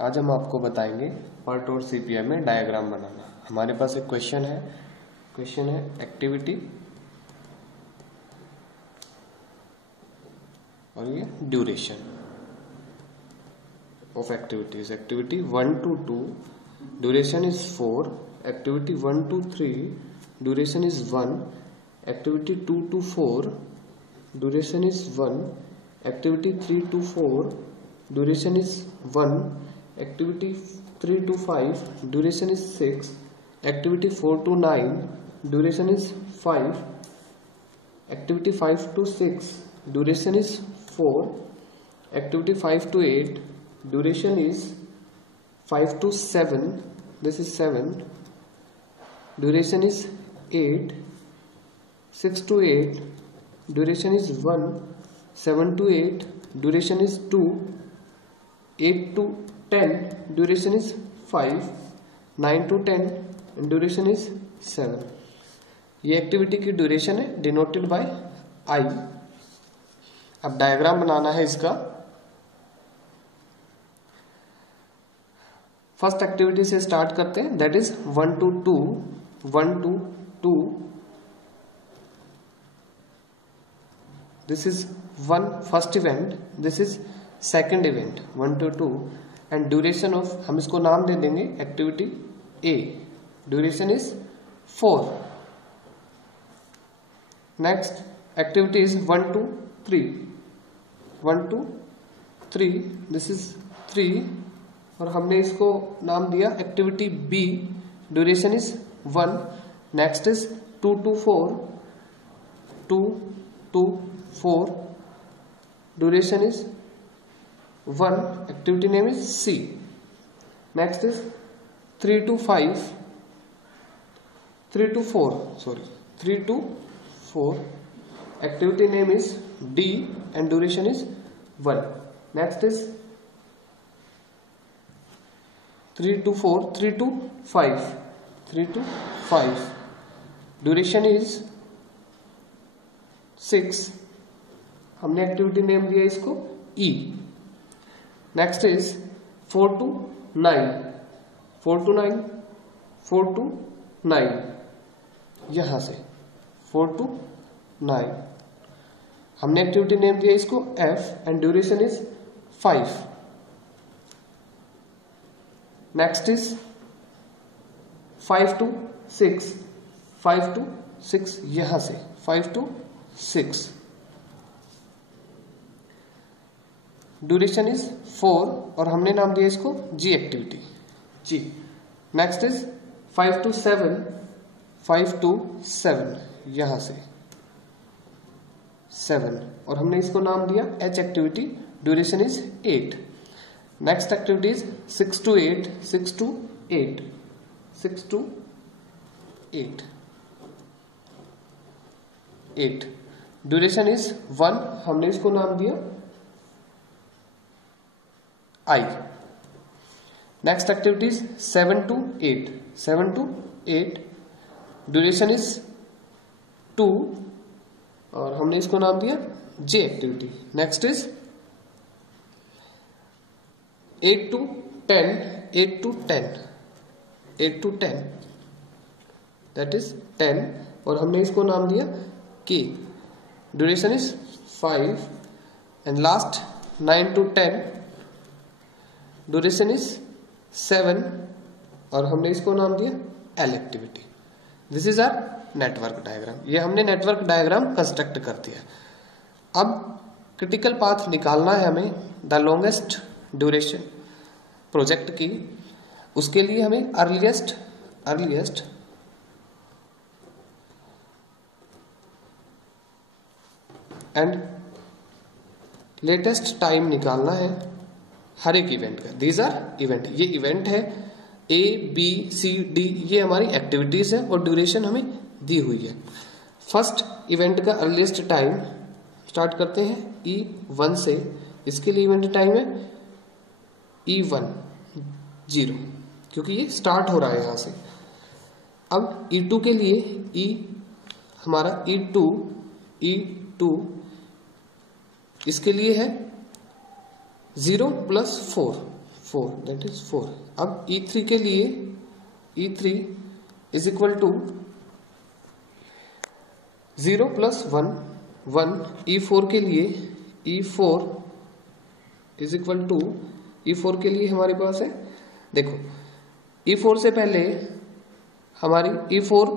आज हम आपको बताएंगे पर्ट और सीपीएम में डायग्राम बनाना। हमारे पास एक क्वेश्चन है एक्टिविटी और ये duration of activities. Activity 1 to 2 duration is 4, activity 1 to 3 duration is 1, activity 2 to 4 duration is 1, activity 3 to 4 duration is 1, activity 3 to 5 duration is 6, activity 4 to 9 duration is 5, activity 5 to 6 duration is 4, activity 5 to 8 duration is 5 to 7, this is 7, duration is 8, 6 to 8 duration is 1, 7 to 8 duration is 2, 8 to 10 duration is 5, 9 to 10 duration is 7। ये activity की duration है denoted by आई। अब diagram बनाना है इसका। First activity से start करते हैं, that is 1 to 2, 1 to 2, this is one first event, this is second event 1 to 2 and duration of, हम इसको नाम दे देंगे activity A, duration is 4। Next activity is 1 to 3, 1 to 3, this is 3 और हमने इसको नाम दिया activity B, duration is 1। Next is 2 to 4, 2 to 4 duration is 1, activity name is C. Next is 3 to 5, 3 to 4 sorry 3 to 4 activity name is D and duration is 1। Next is 3 to 4, 3 to 5, 3 to 5 duration is 6, हमने activity name दिया इसको E. Next is 4 to 9, 4 to 9, 4 to 9 यहां से 4 to 9 हमने activity name दिया इसको F and duration is 5। Next is 5 to 6, 5 to 6 यहां से 5 to 6 ड्यूरेशन इज 4 और हमने नाम दिया इसको G activity G. Next is 5 to 7, 5 to 7 यहां से 7 और हमने इसको नाम दिया H activity, duration is 8। Next activity is 6 to 8, 6 to 8, 6 to 8, 8 duration is 1, हमने इसको नाम दिया I. Next activity is 7 to 8, 7 to 8 duration is 2 और हमने इसको नाम दिया J activity. Next is 8 to 10, 8 to 10, 8 to 10 that is 10 और हमने इसको नाम दिया K, duration is 5 and last 9 to 10 duration is 7 और हमने इसको नाम दिया L activity. This is our network diagram. ये हमने नेटवर्क डायग्राम कंस्ट्रक्ट कर दिया। अब क्रिटिकल पाथ निकालना है हमें द लॉन्गेस्ट ड्यूरेशन प्रोजेक्ट की। उसके लिए हमें अर्लीस्ट एंड लेटेस्ट टाइम निकालना है हर एक इवेंट का। दीज आर इवेंट, ये इवेंट है ए बी सी डी, ये हमारी एक्टिविटीज है और ड्यूरेशन हमें दी हुई है। फर्स्ट इवेंट का अर्लीस्ट टाइम स्टार्ट करते हैं E1 से। इसके लिए इवेंट टाइम है E1 0 क्योंकि ये स्टार्ट हो रहा है यहां से। अब E2 के लिए हमारा E2 इसके लिए है 0 + 4, 4 दैट इज 4। अब E3 के लिए E3 is equal to 0 plus 1 1। E4 के लिए E4 is equal to, E4 के लिए हमारे पास है, देखो E4 से पहले हमारी E4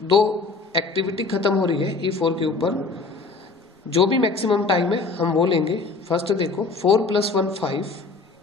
दो एक्टिविटी खत्म हो रही है E4 के ऊपर, जो भी मैक्सिमम टाइम है हम वो लेंगे। फर्स्ट देखो 4 प्लस 1 5,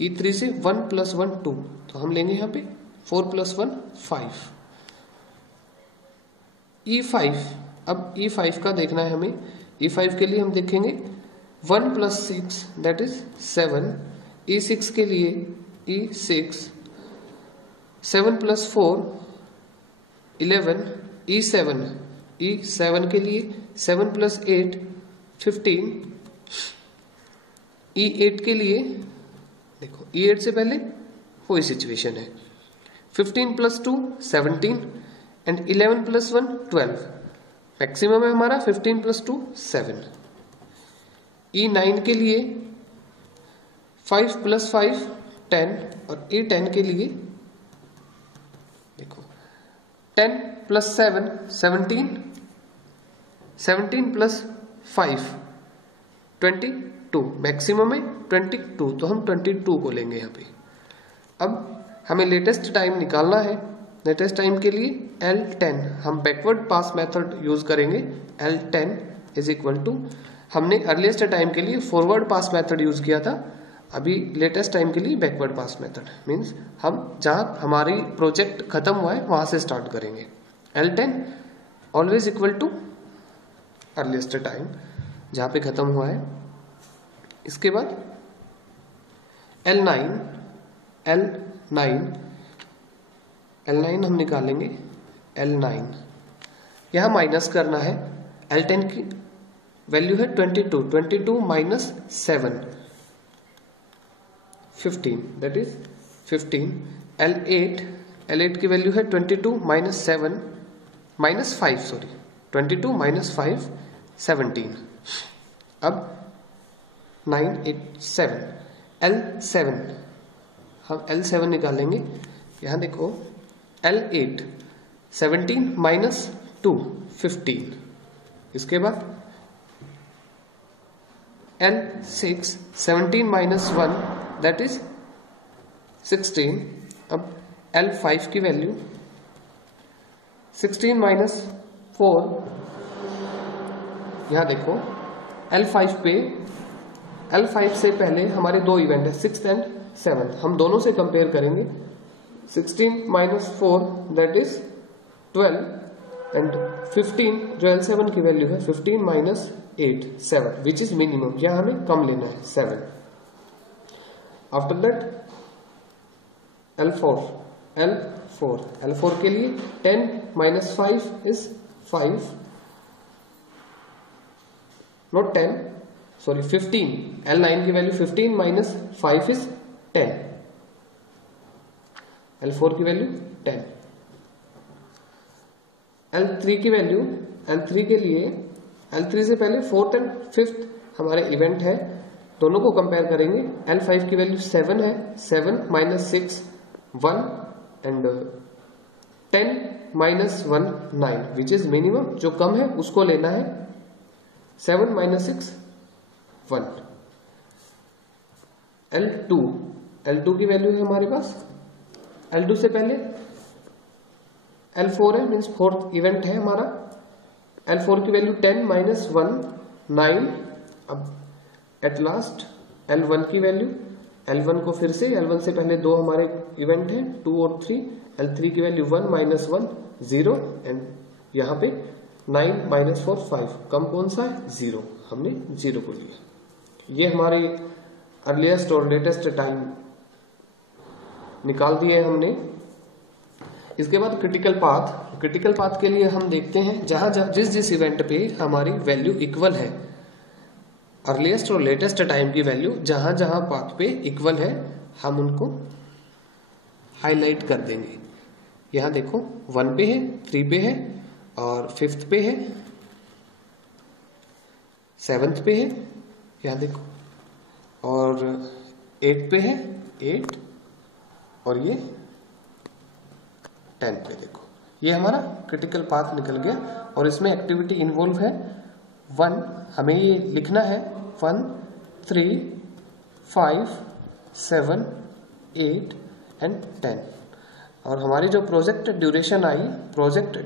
E3 से 1 प्लस 1 2, तो हम लेंगे यहाँ पे 4 प्लस 1 5। E5, अब E5 का देखना है हमें। E5 के लिए हम देखेंगे 1 प्लस 6 दैट इज 7। E6 के लिए E6 7 प्लस 4 11। E7 के लिए 7 प्लस 8 15। E8 के लिए देखो E8 से पहले वही सिचुएशन है, 15 प्लस 2 17 एंड 11 प्लस 1 12। मैक्सिमम है हमारा 15 प्लस 2 7। E9 के लिए 5 प्लस 5 10 और E10 के लिए देखो 10 प्लस 7 17, 17 प्लस 5 22। मैक्सिमम है 22, तो हम 22 को लेंगे यहाँ पे। अब हमें लेटेस्ट टाइम निकालना है। लेटेस्ट टाइम के लिए L10 हम बैकवर्ड पास मेथड यूज करेंगे। L10 इज इक्वल टू, हमने अर्लीस्ट टाइम के लिए फॉरवर्ड पास मेथड यूज किया था, अभी लेटेस्ट टाइम के लिए बैकवर्ड पास मेथड। मींस हम जहां हमारी प्रोजेक्ट खत्म हुआ है वहां से स्टार्ट करेंगे। L10 always equal to earliest time जहां पे खत्म हुआ है। इसके बाद L9 हम निकालेंगे। L9 यहां माइनस करना है। L10 की वैल्यू है 22 माइनस 7 15 दैट इज 15। L8 की वैल्यू है 22 माइनस 7 माइनस 5 सॉरी 22 माइनस 5 17। अब 9 8 7 L7 हम L7 निकालेंगे। यहां देखो L8 17 माइनस 2 15। इसके बाद L6 17 माइनस 1 दैट इज 16। अब L5 की वैल्यू 16 माइनस 4। यहां देखो L5 से पहले हमारे दो इवेंट है 6th एंड 7th, हम दोनों से कंपेयर करेंगे। 16 माइनस 4 दैट इज 12 एंड 15 जो L7 की वैल्यू है 15 माइनस 8 7 विच इज मिनिमम, यहां हमें कम लेना है 7। आफ्टर दैट L4 के लिए 10 minus 5 is 5 not 10 sorry 15। L9 की वैल्यू 15 माइनस 5 इज 10। L4 की वैल्यू 10। L3 की वैल्यू, L3 के लिए L3 से पहले 4th एंड 5th हमारे इवेंट है, दोनों को कंपेयर करेंगे। L5 की वैल्यू 7 है, 7 minus 6 1 and 10 minus 1 9 which is minimum, जो कम है उसको लेना है। 7 माइनस 6 1। L2 की वैल्यू है हमारे पास, L2 से पहले L4 है मीन्स 4th इवेंट है हमारा। L4 की वैल्यू 10 माइनस 1 9। अब एट लास्ट L1 की वैल्यू, L1 को फिर से L1 से पहले दो हमारे इवेंट है 2 और 3। L3 की वैल्यू 1 माइनस 1 0 एंड यहाँ पे 9 माइनस 4 5। कम कौन सा है? 0, हमने 0 को लिया। ये हमारे अर्लीस्ट और लेटेस्ट टाइम निकाल दिए हमने। इसके बाद क्रिटिकल पाथ के लिए हम देखते हैं जहां जिस इवेंट पे हमारी वैल्यू इक्वल है, अर्लीस्ट और लेटेस्ट टाइम की वैल्यू जहां जहां पाथ पे इक्वल है हम उनको हाईलाइट कर देंगे। यहां देखो 1 पे है, 3 पे है और 5th पे है, 7th पे है, यहां देखो और 8 पे है 8 और ये 10 पे देखो, ये हमारा क्रिटिकल पाथ निकल गया। और इसमें एक्टिविटी इन्वॉल्व है 1, हमें ये लिखना है 1, 3, 5, 7, 8 एंड 10। और हमारी जो प्रोजेक्ट ड्यूरेशन आई, प्रोजेक्ट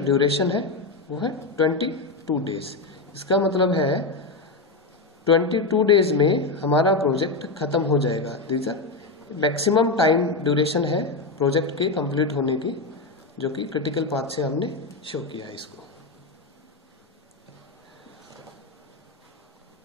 ड्यूरेशन है वो है 22 डेज। इसका मतलब है 22 डेज में हमारा प्रोजेक्ट खत्म हो जाएगा। मैक्सिमम टाइम ड्यूरेशन है प्रोजेक्ट के कंप्लीट होने की, जो कि क्रिटिकल पाथ से हमने शो किया है इसको।